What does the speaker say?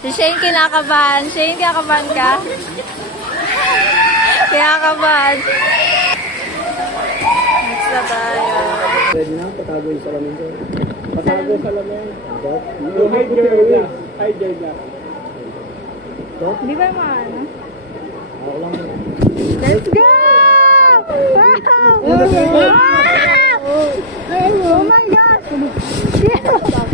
Si Shane kinakabahan. Shane, kinakabahan ka? Kinakabahan. Next na tayo. Pwede na, patago yung salamin ko. Patago yung salamin. Hide your glass. Hide your glass. Di ba yung mga ano? Ako lang. Let's go! Wow! Wow! Oh my gosh!